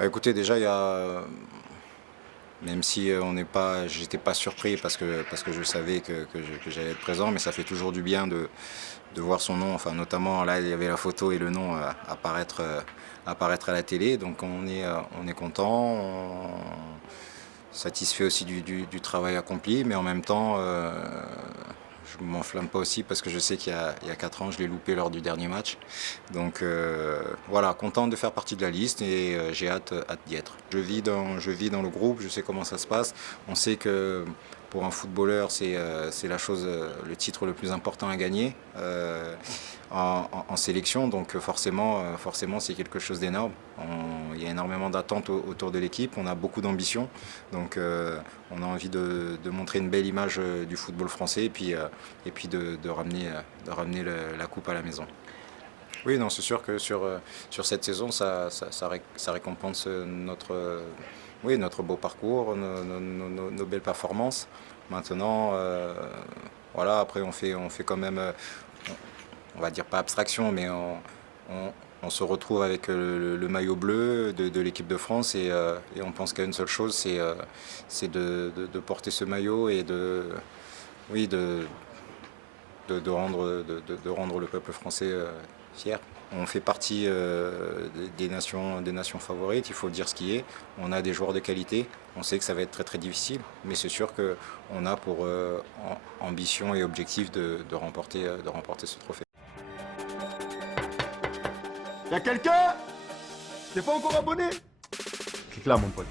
Bah, écoutez, déjà, même si j'étais pas surpris parce que je savais que j'allais être présent, mais ça fait toujours du bien de voir son nom. Enfin, notamment là, il y avait la photo et le nom apparaître à la télé. Donc on est content, satisfait aussi du travail accompli, mais en même temps, je ne m'enflamme pas aussi parce que je sais il y a 4 ans, je l'ai loupé lors du dernier match. Donc voilà, content de faire partie de la liste et j'ai hâte d'y être. Je vis dans le groupe, je sais comment ça se passe. On sait que pour un footballeur, c'est le titre le plus important à gagner en sélection. Donc forcément, c'est quelque chose d'énorme. Il y a énormément d'attentes autour de l'équipe. On a beaucoup d'ambition. Donc on a envie de montrer une belle image du football français et puis de ramener la coupe à la maison. Oui, non, c'est sûr que sur cette saison, ça récompense notre beau parcours, nos belles performances. Maintenant, voilà, après on fait quand même, on va dire pas abstraction, mais on se retrouve avec le maillot bleu de l'équipe de France et on pense qu'à une seule chose, c'est de porter ce maillot et oui, de rendre le peuple français fier. On fait partie des nations favorites, il faut dire ce qui est. On a des joueurs de qualité, on sait que ça va être très très difficile, mais c'est sûr qu'on a pour ambition et objectif de remporter ce trophée. Y'a quelqu'un? T'es pas encore abonné? Clique là, mon pote.